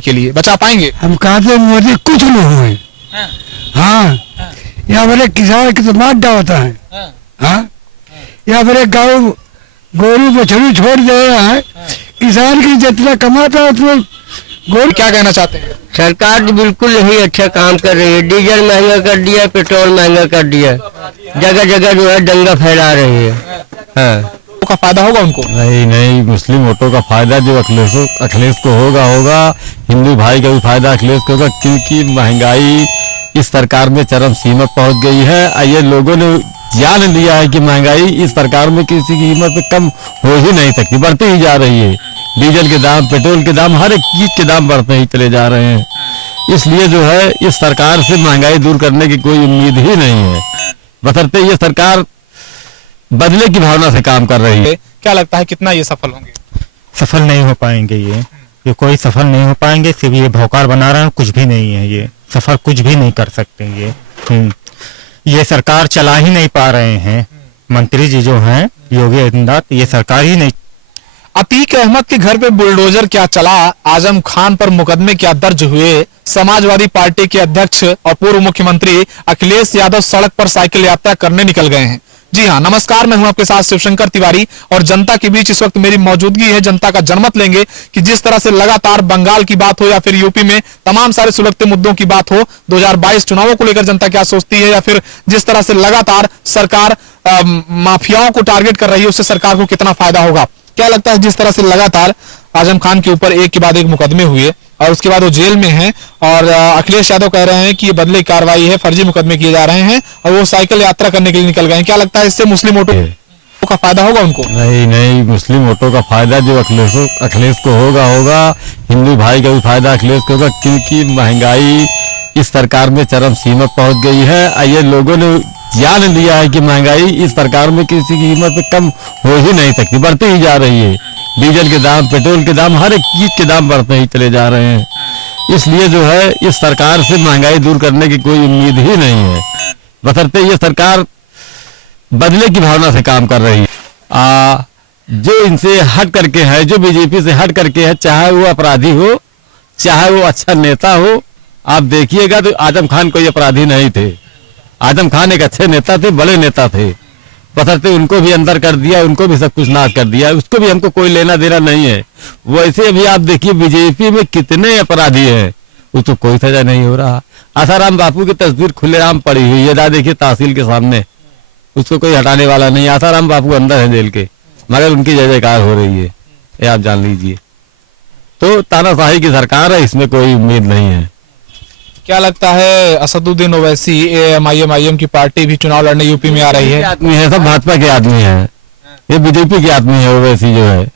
के लिए बचा पाएंगे? हम कहते मोदी कुछ नहीं हुए। हाँ, यहाँ पर किसान की तो मार डालता है। हाँ, यहाँ पर गाँव गोरू बछड़ू छोड़ दिया है। किसान की जितना कमाता है उतना गोरू। क्या कहना चाहते हैं? सरकार बिल्कुल नहीं अच्छा काम कर रही है। डीजल महंगा कर दिया, पेट्रोल महंगा कर दिया, जगह जगह जो है दंगा फैला रही है। हाँ, का फायदा होगा उनको? नहीं, मुस्लिम वोटों का फायदा जो अखिलेश को होगा। हिंदू भाई का भी फायदा अखिलेश को होगा, क्योंकि महंगाई इस सरकार में चरम सीमा पहुंच गई है। ये लोगों ने जान लिया है कि महंगाई इस सरकार में किसी की कीमत पे कम हो ही नहीं सकती, बढ़ती ही जा रही है। डीजल के दाम, पेट्रोल के दाम, हर एक चीज के दाम बढ़ते ही चले जा रहे हैं। इसलिए जो है इस सरकार से महंगाई दूर करने की कोई उम्मीद ही नहीं है, बशर्ते ये सरकार बदले की भावना से काम कर रही है। क्या लगता है कितना ये सफल होंगे? सफल नहीं हो पाएंगे। ये कोई सफल नहीं हो पाएंगे। सिर्फ ये भौकाल बना रहे हैं, कुछ भी नहीं है। ये सफल कुछ भी नहीं कर सकते। ये सरकार चला ही नहीं पा रहे हैं। मंत्री जी जो हैं योगी आदित्यनाथ, ये सरकार ही नहीं। अतीक अहमद के घर पे बुलडोजर क्या चला, आजम खान पर मुकदमे क्या दर्ज हुए, समाजवादी पार्टी के अध्यक्ष और पूर्व मुख्यमंत्री अखिलेश यादव सड़क पर साइकिल यात्रा करने निकल गए हैं। जी हाँ, नमस्कार, मैं हूं आपके साथ शिवशंकर तिवारी और जनता के बीच इस वक्त मेरी मौजूदगी है। जनता का जनमत लेंगे कि जिस तरह से लगातार बंगाल की बात हो या फिर यूपी में तमाम सारे सुलगते मुद्दों की बात हो, 2022 चुनावों को लेकर जनता क्या सोचती है, या फिर जिस तरह से लगातार सरकार माफियाओं को टारगेट कर रही है उससे सरकार को कितना फायदा होगा। क्या लगता है जिस तरह से लगातार आजम खान के ऊपर एक के बाद एक मुकदमे हुए और उसके बाद वो जेल में हैं और अखिलेश यादव कह रहे हैं कि ये बदले कार्रवाई है, फर्जी मुकदमे किए जा रहे हैं और वो साइकिल यात्रा करने के लिए निकल गए हैं। क्या लगता है इससे मुस्लिम वोटों का फायदा होगा उनको? नहीं, मुस्लिम वोटों का फायदा जो अखिलेश को होगा। हिंदू भाई का भी फायदा अखिलेश को होगा, क्योंकि महंगाई इस सरकार में चरम सीमा पहुंच गई है। ये लोगों ने जान लिया है कि महंगाई इस सरकार में किसी की कीमत पे कम हो ही नहीं सकती, बढ़ती ही जा रही है। डीजल के दाम, पेट्रोल के दाम, हर एक चीज के दाम बढ़ते ही चले जा रहे हैं। इसलिए जो है इस सरकार से महंगाई दूर करने की कोई उम्मीद ही नहीं है, बशर्ते ये सरकार बदले की भावना से काम कर रही है। जो इनसे हट करके है, जो बीजेपी से हट करके है, चाहे वो अपराधी हो चाहे वो अच्छा नेता हो, आप देखिएगा तो आजम खान कोई अपराधी नहीं थे। आजम खान एक अच्छे नेता थे, बड़े नेता थे, बशर्ते उनको भी अंदर कर दिया, उनको भी सब कुछ नाश कर दिया, उसको भी हमको कोई लेना देना नहीं है। वैसे अभी आप देखिए बीजेपी में कितने अपराधी हैं, उसको कोई सजा नहीं हो रहा। आसाराम बापू की तस्वीर खुलेआम पड़ी हुई है, देखिए तहसील के सामने, उसको कोई हटाने वाला नहीं। आसाराम बापू अंदर है जेल के, मगर उनकी जय जयकार हो रही है, ये आप जान लीजिए। तो तानाशाही की सरकार है, इसमें कोई उम्मीद नहीं है। क्या लगता है असदुद्दीन ओवैसी, AMIM की पार्टी भी चुनाव लड़ने यूपी में आ रही है? आदमी है, सब भाजपा के आदमी है, ये बीजेपी के आदमी है। ओवैसी जो है,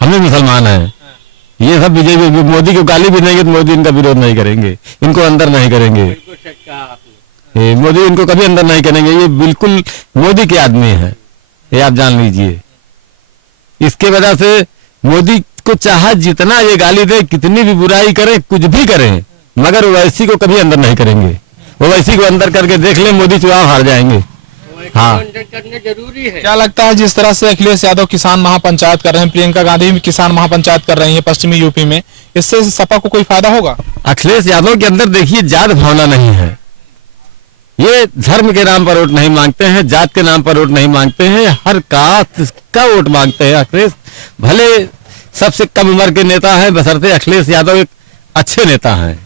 हम भी मुसलमान हैं, ये सब बीजेपी, मोदी को गाली भी नहीं तो मोदी इनका विरोध नहीं करेंगे, इनको अंदर नहीं करेंगे। मोदी इनको कभी अंदर नहीं करेंगे, ये बिल्कुल मोदी के आदमी है, ये आप जान लीजिए। इसके वजह से मोदी को चाहे जितना ये गाली दे, कितनी भी बुराई करे, कुछ भी करें, मगर ओवैसी को कभी अंदर नहीं करेंगे। ओवैसी को अंदर करके देख ले, मोदी चुनाव हार जाएंगे। हाँ, अंदर करना जरूरी है। क्या लगता है जिस तरह से अखिलेश यादव किसान महापंचायत कर रहे हैं, प्रियंका गांधी भी किसान महापंचायत कर रही है पश्चिमी यूपी में, इससे सपा को कोई फायदा होगा? अखिलेश यादव के अंदर देखिए जात भावना नहीं है, ये धर्म के नाम पर वोट नहीं मांगते हैं, जात के नाम पर वोट नहीं मांगते हैं, हर कास्ट का वोट मांगते हैं। अखिलेश भले सबसे कम उम्र के नेता है, बशर्ते अखिलेश यादव एक अच्छे नेता हैं।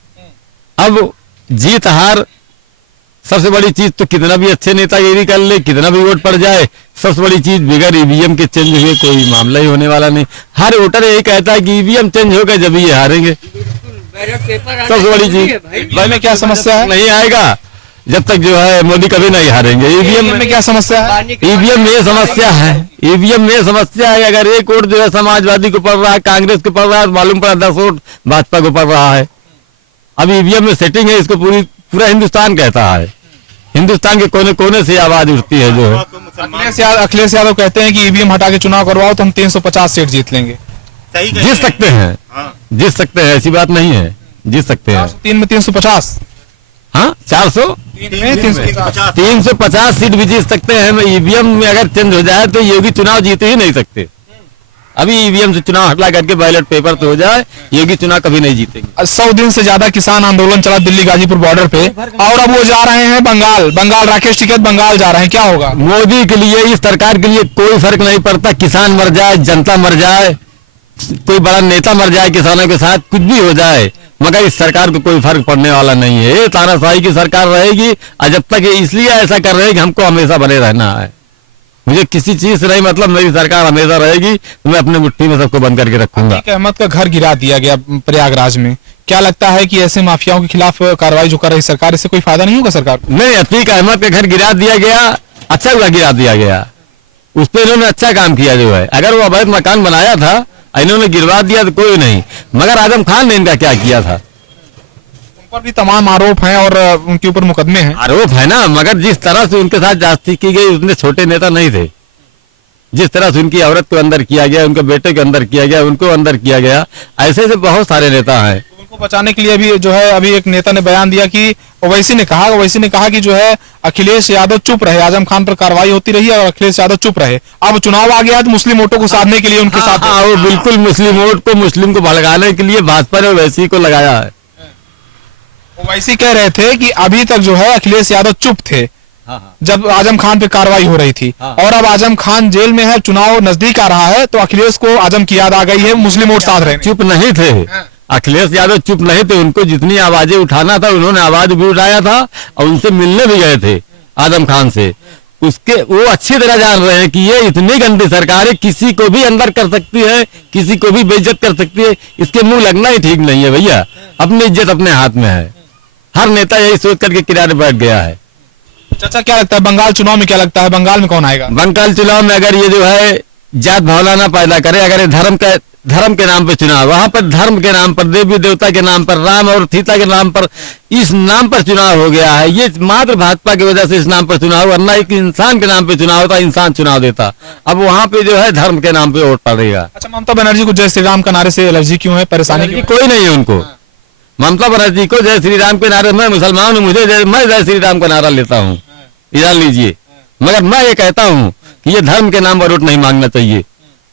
अब जीत हार सबसे बड़ी चीज तो कितना भी अच्छे नेता ये भी कर ले, कितना भी वोट पड़ जाए, सबसे बड़ी चीज बिगर ईवीएम के चेंज हुए कोई मामला ही होने वाला नहीं। हर वोटर यही कहता है कि ईवीएम चेंज होगा जब ये हारेंगे, सबसे बड़ी चीज। भाई में क्या समस्या है? नहीं आएगा जब तक जो है मोदी कभी नहीं हारेंगे। ईवीएम में क्या समस्या है? ईवीएम में समस्या है, ईवीएम में समस्या है, अगर एक वोट जो है समाजवादी को पड़ रहा है, कांग्रेस को पड़ रहा है, मालूम पड़ा 10 वोट भाजपा को पड़ रहा है। अब ईवीएम में सेटिंग है, इसको पूरा हिंदुस्तान कहता है, हिंदुस्तान के कोने कोने से आवाज उठती है जो है। अखिलेश यादव कहते हैं कि ईवीएम हटा के चुनाव करवाओ तो हम 350 सीट जीत लेंगे। जीत सकते हैं, जीत सकते हैं, ऐसी बात नहीं है, जीत सकते हैं। 3 में 350, हाँ 350 सीट भी जीत सकते हैं। ईवीएम में अगर चेंज हो जाए तो योगी चुनाव जीत ही नहीं सकते। अभी ईवीएम से चुनाव हटा करके बैलेट पेपर तो हो जाए, योगी चुनाव कभी नहीं जीतेंगे। 100 दिन से ज्यादा किसान आंदोलन चला दिल्ली गाजीपुर बॉर्डर पे, और अब वो जा रहे हैं बंगाल। राकेश टिकैत बंगाल जा रहे हैं, क्या होगा? मोदी के लिए, इस सरकार के लिए कोई फर्क नहीं पड़ता, किसान मर जाए, जनता मर जाए, कोई बड़ा नेता मर जाए किसानों के साथ, कुछ भी हो जाए, मगर इस सरकार को कोई फर्क पड़ने वाला नहीं है। ये तानाशाही की सरकार रहेगी, और जब तक ये इसलिए ऐसा कर रहे हैं कि हमको हमेशा बने रहना है। मुझे किसी चीज से नहीं मतलब, मेरी सरकार हमेशा रहेगी, तो मैं अपने मुट्ठी में सबको बंद करके रखूंगा। अतीक अहमद का घर गिरा दिया गया प्रयागराज में, क्या लगता है कि ऐसे माफियाओं के खिलाफ कार्रवाई जो कर रही सरकार, इससे कोई फायदा नहीं होगा सरकार को? नहीं, अतीक अहमद का घर गिरा दिया गया, अच्छा हुआ गिरा दिया गया, उस पर इन्होंने अच्छा काम किया जो है। अगर वो अवैध मकान बनाया था, इन्होंने गिरवा दिया तो कोई नहीं, मगर आजम खान ने इनका क्या किया था? उन पर भी तमाम आरोप हैं और उनके ऊपर मुकदमे हैं। आरोप है ना, मगर जिस तरह से उनके साथ जाति की गई, उतने छोटे नेता नहीं थे। जिस तरह से उनकी औरत को अंदर किया गया, उनके बेटे को अंदर किया गया, उनको अंदर किया गया, ऐसे से बहुत सारे नेता हैं। उनको बचाने के लिए अभी जो है, अभी एक नेता ने बयान दिया कि ओवैसी ने कहा कि जो है अखिलेश यादव चुप रहे, आजम खान पर कार्रवाई होती रही और अखिलेश यादव चुप रहे। अब चुनाव आ गया तो मुस्लिम वोटों को साधने के लिए उनके साथ, हाँ, वो बिल्कुल मुस्लिम वोट को, मुस्लिम को भड़काने के लिए भाजपा ने ओवैसी को लगाया है। ओवैसी कह रहे थे कि अभी तक जो है अखिलेश यादव चुप थे जब आजम खान पे कार्रवाई हो रही थी, और अब आजम खान जेल में है, चुनाव नजदीक आ रहा है, तो अखिलेश को आजम की याद आ गई है, मुस्लिम वोट साध रहे हैं। चुप नहीं थे अखिलेश यादव, चुप नहीं थे। उनको जितनी आवाजें उठाना था उन्होंने आवाज भी उठाया था, और उनसे मिलने भी गए थे आजम खान से। उसके वो अच्छी तरह जान रहे हैं कि ये इतनी गंदी सरकार है, किसी को भी अंदर कर सकती है, किसी को भी बेइज्जत कर सकती है, इसके मुंह लगना ही ठीक नहीं है भैया। अपनी इज्जत अपने हाथ में है। हर नेता यही सोच करके किनारे बैठ गया है। चाचा क्या लगता है बंगाल चुनाव में, क्या लगता है बंगाल में कौन आएगा? बंगाल चुनाव में अगर ये जो है जात भावना ना पैदा करे, अगर ये धर्म के नाम पे चुनाव, वहां पर धर्म के नाम पर, देवी देवता के नाम पर, राम और सीता के नाम पर, इस नाम पर चुनाव हो गया है। ये मात्र भाजपा की वजह से इस नाम पर चुनाव, वरना एक इंसान के नाम पे चुनाव होता, इंसान चुनाव देता। अब वहां पे जो है धर्म के नाम पे वोट पड़ेगा। अच्छा, ममता बनर्जी को जय श्री राम का नारे से एलर्जी क्यों है, परेशानी क्यों? कोई नहीं है उनको। ममता बनर्जी को जय श्री राम के नारे, मैं मुसलमान हूँ, मैं जय श्री राम का नारा लेता हूँ, जान लीजिए। मगर मैं ये कहता हूँ कि ये धर्म के नाम पर वोट नहीं मांगना चाहिए।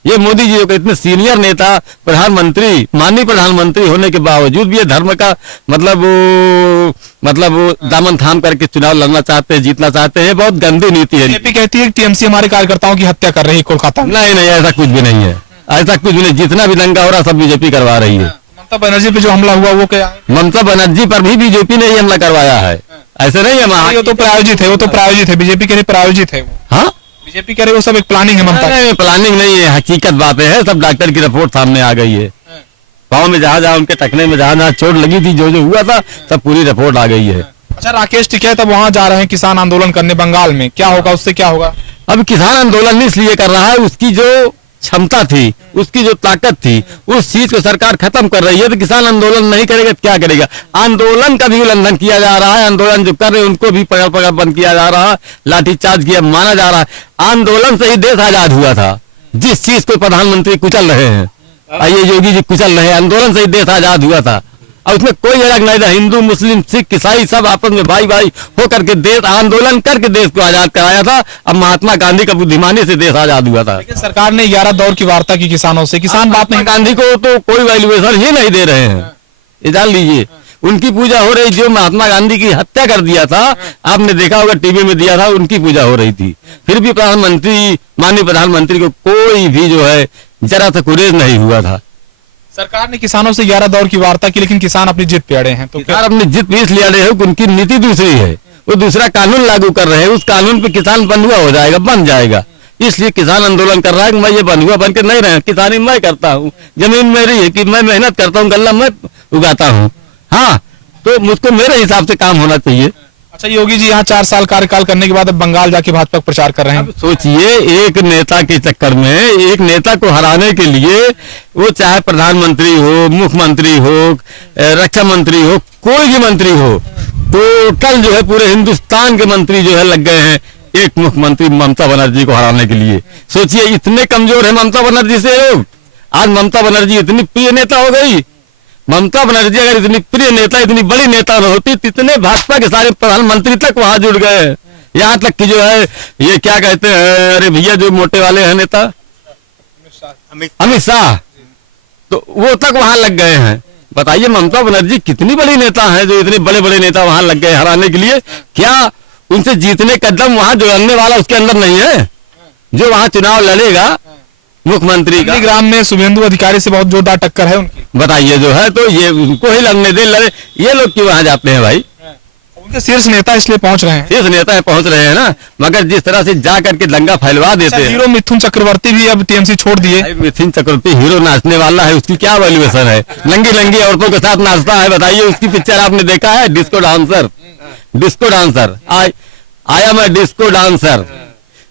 ये मोदी जी को, इतने सीनियर नेता, प्रधानमंत्री, माननीय प्रधानमंत्री होने के बावजूद भी ये धर्म का मतलब वो दामन थाम करके चुनाव लड़ना चाहते हैं, जीतना चाहते हैं। बहुत गंदी नीति है। बीजेपी कहती है कि टीएमसी हमारे कार्यकर्ताओं की हत्या कर रही है कोलकाता में। नहीं, ऐसा कुछ भी नहीं है, ऐसा कुछ भी नहीं। जितना भी दंगा हो रहा सब बीजेपी करवा रही है। ममता बनर्जी पे जो हमला हुआ वो क्या है? ममता बनर्जी पर भी बीजेपी ने ही हमला करवाया है, ऐसे नहीं है। वो तो प्रायोजित है, बीजेपी के लिए प्रायोजित है। हाँ, बीजेपी कह रही है वो सब एक प्लानिंग है ममता। नहीं, प्लानिंग नहीं है, हकीकत बातें हैं। सब डॉक्टर की रिपोर्ट सामने आ गई है। पाँव में जहाँ उनके टखने में जहाँ चोट लगी थी, जो हुआ था, सब पूरी रिपोर्ट आ गई है। अच्छा, राकेश टिकैत अब वहाँ जा रहे हैं किसान आंदोलन करने बंगाल में, क्या होगा उससे, क्या होगा? अब किसान आंदोलन इसलिए कर रहा है, उसकी जो क्षमता थी, उसकी जो ताकत थी, उस चीज को सरकार खत्म कर रही है। तो किसान आंदोलन नहीं करेगा तो क्या करेगा? आंदोलन का भी उल्लंघन किया जा रहा है। आंदोलन जो कर रहे हैं उनको भी पकड़ बंद किया जा रहा है, लाठीचार्ज किया माना जा रहा है। आंदोलन से ही देश आजाद हुआ था। जिस चीज को प्रधानमंत्री कुचल रहे हैं, ये योगी जी कुचल रहे हैं, आंदोलन से ही देश आजाद हुआ था। और उसमें कोई अलग नहीं था, हिंदू मुस्लिम सिख ईसाई सब आपस में भाई होकर के देश आंदोलन करके देश को आजाद कराया था। अब महात्मा गांधी का बुद्धिमानी से देश आजाद हुआ था। लेकिन सरकार ने 11 दौर की वार्ता की किसानों से, किसान बात नहीं। गांधी को तो कोई वैल्यूएशन ही नहीं दे रहे हैं, ये जान लीजिए। उनकी पूजा हो रही, जो महात्मा गांधी की हत्या कर दिया था, आपने देखा होगा टीवी में दिया था, उनकी पूजा हो रही थी। फिर भी माननीय प्रधानमंत्री को कोई भी जो है जरा सा गुरेज नहीं हुआ था। सरकार ने किसानों से 11 दौर की वार्ता की, लेकिन किसान अपनी जिद पे अड़े हैं। तो किसान अपनी जिद पे इसलिए अड़े हैं, उनकी नीति दूसरी है। वो दूसरा कानून लागू कर रहे हैं, उस कानून पे किसान बंधुआ हो जाएगा, बन जाएगा। इसलिए किसान आंदोलन कर रहा है कि मैं ये बंधुआ बन के नहीं रहा, किसानी मैं करता हूँ, जमीन मेरी है, कि मैं मेहनत करता हूँ, गल्ला मैं उगाता हूँ। हाँ, तो मुझको मेरे हिसाब से काम होना चाहिए। अच्छा, योगी जी यहाँ 4 साल कार्यकाल करने के बाद अब बंगाल जाके भाजपा प्रचार कर रहे हैं। सोचिए, एक नेता के चक्कर में, एक नेता को हराने के लिए, वो चाहे प्रधानमंत्री हो, मुख्यमंत्री हो, रक्षा मंत्री हो, कोई भी मंत्री हो, टोटल जो है पूरे हिंदुस्तान के मंत्री जो है लग गए हैं एक मुख्यमंत्री ममता बनर्जी को हराने के लिए। सोचिए, इतने कमजोर है ममता बनर्जी से लोग। आज ममता बनर्जी इतनी प्रिय नेता हो गई। ममता बनर्जी अगर इतनी प्रिय नेता, इतनी बड़ी नेता न होती, इतने भाजपा के सारे प्रधानमंत्री तक वहां जुड़ गए। यहाँ तक कि जो है ये क्या कहते हैं, अरे भैया जो मोटे वाले हैं नेता, अमित शाह, तो वो तक वहां लग गए हैं। बताइए ममता बनर्जी कितनी बड़ी नेता है जो इतने बड़े बड़े नेता वहां लग गए हराने के लिए। क्या उनसे जीतने का दम वहां जो लड़ने वाला उसके अंदर नहीं है? जो वहां चुनाव लड़ेगा मुख्यमंत्री का, ग्राम में शुभेंदु अधिकारी से बहुत जोरदार टक्कर है उनकी। बताइए जो है, तो ये उनको ही लड़ने दे, लड़े। ये लोग क्यों वहां जाते हैं भाई? उनके शीर्ष नेता इसलिए पहुंच रहे हैं। शीर्ष नेता पहुंच रहे हैं ना, मगर जिस तरह से जा करके दंगा फैलवा देते हैं। हीरो मिथुन चक्रवर्ती भी अब टीएमसी छोड़ दिए। भाई मिथुन चक्रवर्ती हीरो नाचने वाला है, उसकी क्या वैल्यूएशन है? नंगी नंगी औरतों के साथ नाचता है। बताइए उसकी पिक्चर आपने देखा है? डिस्को डांसर, डिस्को डांसर, आया मैं डिस्को डांसर।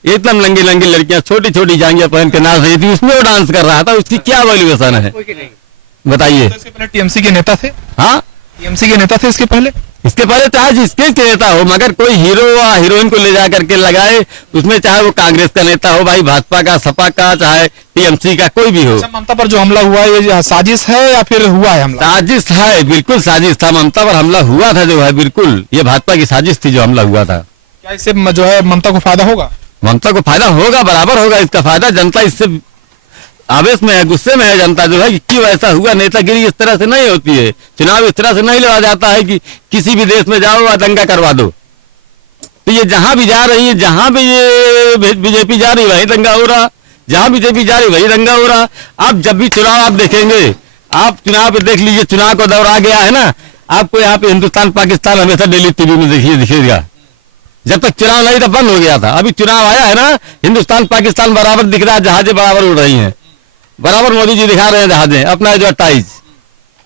एकदम नंगी नंगी लड़कियां छोटी छोटी जांघियां पहन के नाच रही थी, उसमें वो डांस कर रहा था। उसकी क्या वैल्यूएशन है बताइए? तो इसके पहले टीएमसी के नेता थे। हाँ, टीएमसी के नेता थे इसके पहले। इसके पहले चाहे जिसके नेता हो, मगर कोई हीरो या हीरोइन को ले जा करके लगाए उसमें, चाहे वो कांग्रेस का नेता हो भाई, भाजपा का, सपा का, चाहे टीएमसी का, कोई भी हो। ममता पर जो हमला हुआ है ये साजिश है या फिर हुआ है हमला? साजिश है, बिल्कुल साजिश था। ममता पर हमला हुआ था जो है, बिल्कुल ये भाजपा की साजिश थी जो हमला हुआ था। क्या इससे जो है ममता को फायदा होगा? ममता को फायदा होगा, बराबर होगा इसका फायदा। जनता इससे आवेश में है, गुस्से में है जनता जो है कि क्यों ऐसा हुआ। नेतागिरी इस तरह से नहीं होती है, चुनाव इस तरह से नहीं लड़ा जाता है कि किसी भी देश में जाओ और दंगा करवा दो। तो ये जहां भी जा रही है, जहां भी ये बीजेपी जा रही वही दंगा हो रहा, जहां बीजेपी जा रही वही दंगा हो रहा। आप जब भी चुनाव आप देखेंगे, आप चुनाव पे देख लीजिए, चुनाव का दौर आ गया है ना, आपको यहाँ पे हिंदुस्तान पाकिस्तान हमेशा डेली टीवी में दिखेगा। जब तक चुनाव नहीं था बंद हो गया था, अभी चुनाव आया है ना, हिंदुस्तान पाकिस्तान बराबर दिख रहा है, जहाजें बराबर उड़ रही हैं, बराबर मोदी जी दिखा रहे हैं जहाजें अपना जो 28।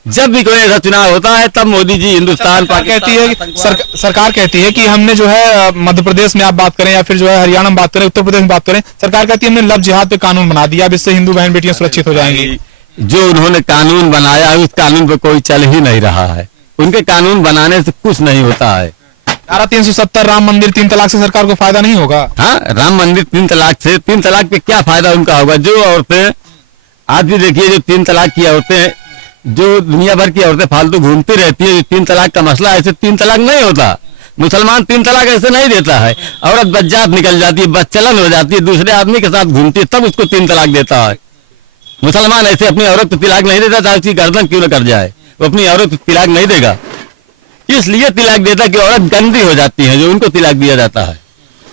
जब भी कोई ऐसा चुनाव होता है तब मोदी जी हिंदुस्तान कहती है सरकार कहती है कि हमने जो है मध्य प्रदेश में आप बात करें या फिर जो है हरियाणा में बात करें, उत्तर प्रदेश में बात करें, सरकार कहती है हमने लव जिहाद पे कानून बना दिया, अब इससे हिंदू बहन बेटियां सुरक्षित हो जाएंगी। जो उन्होंने कानून बनाया है उस कानून पे कोई चल ही नहीं रहा है। उनके कानून बनाने से कुछ नहीं होता है। धारा 370 राम मंदिर 3 तलाक से सरकार को फायदा नहीं होगा। हाँ, राम मंदिर 3 तलाक से, 3 तलाक पे क्या फायदा उनका होगा? जो औरतें आज भी देखिए, जो 3 तलाक की औरतें, जो दुनिया भर की औरतें फालतू घूमती रहती है, 3 तलाक का मसला ऐसे 3 तलाक नहीं होता। मुसलमान 3 तलाक ऐसे नहीं देता है। औरत बच्चात निकल जाती है, बच्चलन हो जाती है, दूसरे आदमी के साथ घूमती है, तब उसको 3 तलाक देता है। मुसलमान ऐसे अपनी औरत को तिलाक नहीं देता, चाहे उसकी गर्दन क्यों न कर जाए, वो अपनी औरत को तिलाक नहीं देगा। इसलिए तिलाक देता कि औरत गंदी हो जाती है, जो उनको तिलाक दिया जाता है।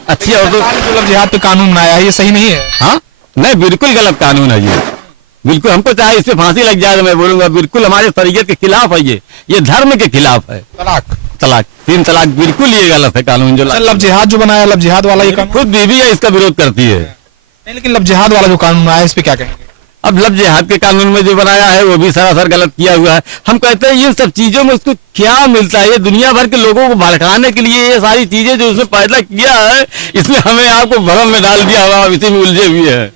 अच्छी औरतों जो लव जिहाद पे कानून बनाया है ये सही नहीं है। हाँ, नहीं, बिल्कुल गलत कानून है ये, बिल्कुल। हमको चाहे इस पे फांसी लग जाए तो मैं बोलूंगा बिल्कुल हमारे शरीयत के खिलाफ है ये धर्म के खिलाफ है। तलाक 3 तलाक बिल्कुल ये गलत है कानून जो लव जिहाद जो बनाया, लव जिहाद वाला ये कानून, खुद बीवी है इसका विरोध करती है। नहीं, लेकिन लव जिहाद वाला जो कानून आया इस पे क्या कहेंगे? अब लव जिहाद के कानून में जो बनाया है वो भी सरासर गलत किया हुआ है। हम कहते हैं इन सब चीजों में उसको क्या मिलता है? ये दुनिया भर के लोगों को भड़काने के लिए ये सारी चीजें जो उसने पैदा किया है, इसमें हमें आपको भ्रम में डाल दिया, हम इसी में उलझे हुए हैं।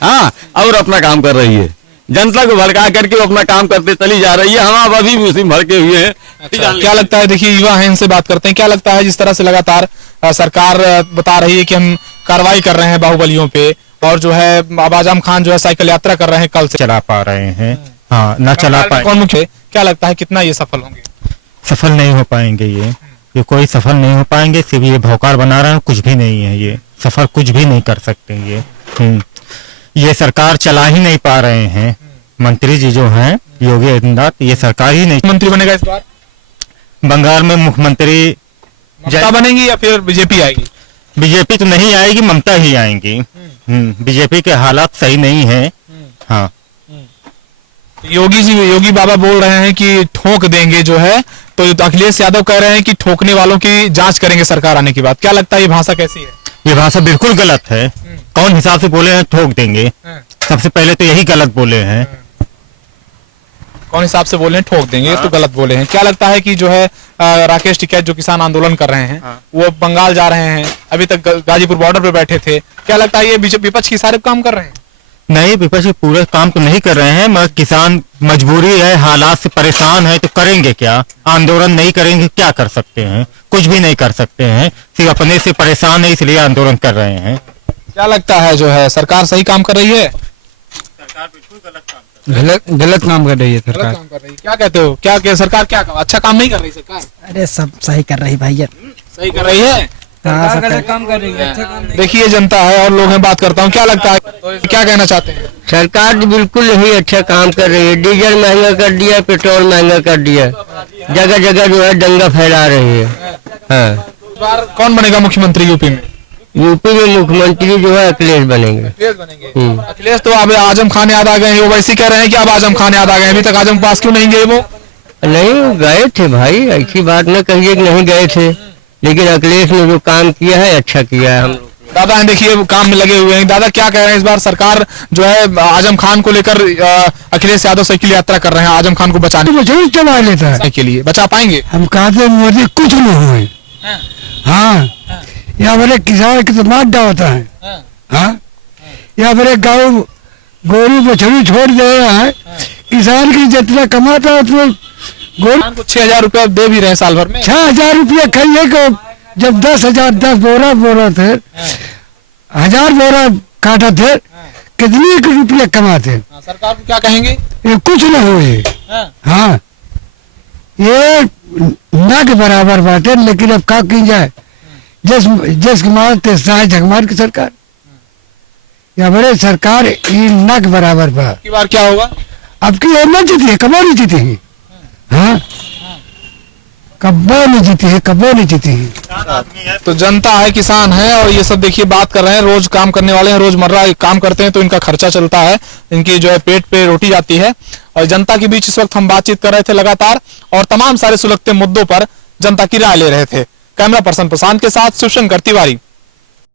हाँ, और अपना काम कर रही है, जनता को भड़का करके वो अपना काम करते चली जा रही है। हम अभी भी उसी में भड़के हुए हैं। अच्छा, क्या लगता है, देखिए युवा हैं, इनसे बात करते हैं, क्या लगता है जिस तरह से लगातार सरकार बता रही है कि हम कार्रवाई कर रहे हैं बाहुबलियों पे, और जो है अब आजम खान जो है साइकिल यात्रा कर रहे हैं, कल से चला पा रहे हैं, हाँ न चला पाए, कौन मुख्य, क्या लगता है कितना ये सफल होंगे? सफल नहीं हो पाएंगे ये कोई सफल नहीं हो पाएंगे। सिर्फ ये भौकाल बना रहे हैं, कुछ भी नहीं है, ये सफल कुछ भी नहीं कर सकते ये सरकार चला ही नहीं पा रहे हैं। मंत्री जी जो हैं योगी आदित्यनाथ, ये सरकार ही नहीं। मंत्री बनेगा इस बार बंगाल में मुख्यमंत्री ममता बनेगी या फिर बीजेपी आएगी? बीजेपी तो नहीं आएगी, ममता ही आएंगी। बीजेपी के हालात सही नहीं है। हाँ, योगी बाबा बोल रहे हैं कि ठोक देंगे जो है, तो अखिलेश यादव कह रहे हैं कि ठोकने वालों की जांच करेंगे सरकार आने के बाद। क्या लगता है ये भाषा कैसी है? ये भाषा बिल्कुल गलत है। कौन हिसाब से बोले हैं ठोक देंगे? सबसे पहले तो यही गलत बोले हैं। कौन हिसाब से बोले हैं ठोक देंगे, तो गलत बोले हैं। क्या लगता है कि जो है राकेश टिकैत जो किसान आंदोलन कर रहे हैं, वो बंगाल जा रहे हैं, अभी तक गाजीपुर बॉर्डर पे बैठे थे, क्या लगता है ये विपक्ष की सारे काम कर रहे हैं? नहीं, विपक्ष पूरे काम तो नहीं कर रहे हैं, मगर किसान मजबूरी है, हालात से परेशान है, तो करेंगे क्या? आंदोलन नहीं करेंगे क्या कर सकते हैं? कुछ भी नहीं कर सकते हैं, सिर्फ अपने से परेशान है इसलिए आंदोलन कर रहे हैं। क्या लगता है जो है सरकार सही काम कर रही है? सरकार बिल्कुल गलत काम गलत काम कर रही है गलत सरकार। काम कर रही है। क्या कहते हो, क्या सरकार क्या अच्छा काम नहीं कर रही सरकार? अरे सब सही कर रही भैया, सही कर रही है। काम कर रही है, अच्छा काम नहीं। देखिए जनता है और लोग हैं, बात करता हूँ, क्या लगता है, क्या कहना चाहते हैं? सरकार तो बिल्कुल नहीं अच्छा काम कर रही है। डीजल महंगा कर दिया, पेट्रोल महंगा कर दिया, जगह जगह जो है दंगा फैला रही है। हाँ, इस बार कौन बनेगा मुख्यमंत्री यूपी में? यूपी में मुख्यमंत्री जो है अखिलेश बनेंगे। अखिलेश तो अब आजम खान याद आ गए हैं, वो वैसे कह रहे हैं कि अब आजम खान याद आ गए हैं, अभी तक आजम के पास क्यों नहीं गए वो? नहीं गए थे भाई, ऐसी बात न कहिए कि नहीं गए थे, लेकिन अखिलेश ने जो काम किया है अच्छा किया है। हम लोग दादा हैं, देखिए वो काम में लगे हुए हैं। दादा क्या कह रहे हैं, इस बार सरकार जो है आजम खान को लेकर अखिलेश यादव साइकिल यात्रा कर रहे हैं आजम खान को बचाने वो जरूर चला लेता है। के लिए, बचा पाएंगे? हम कहते हैं मोदी कुछ नहीं हुए। हाँ, यहाँ मेरे किसान की तो मार डालता है। हाँ, यहाँ मेरे गाँव गोरू बछड़ू छोड़ दे रहा है। किसान की जितना कमाता है उतना गोरू को 6,000 रुपया दे भी रहे हैं साल भर में। 6,000 रुपया खाइए को जब 10,000 10 बोरा बोरा थे, 1,000 बोरा काटा थे, कितने रुपया कमाते? सरकार को क्या कहेंगे? ये कुछ न हुए। हाँ, ये न के बराबर बात है, लेकिन अब क्या की जाए, जिस मारते साय झकमार की सरकार या बड़े सरकार ये न के बराबर बा। की बार क्या होगा? अब की ये न जीती है, कबो नहीं जीती है। हाँ, कब्बो नहीं जीती है, कब्बो नहीं जीती है। तो जनता है, किसान है, और ये सब देखिए बात कर रहे हैं, रोज काम करने वाले हैं, रोजमर्रा काम करते हैं तो इनका खर्चा चलता है, इनकी जो है पेट पे रोटी जाती है। और जनता के बीच इस वक्त हम बातचीत कर रहे थे लगातार, और तमाम सारे सुलगते मुद्दों पर जनता की राय ले रहे थे। कैमरा पर्सन प्रशांत के साथ शिवशंकर तिवारी।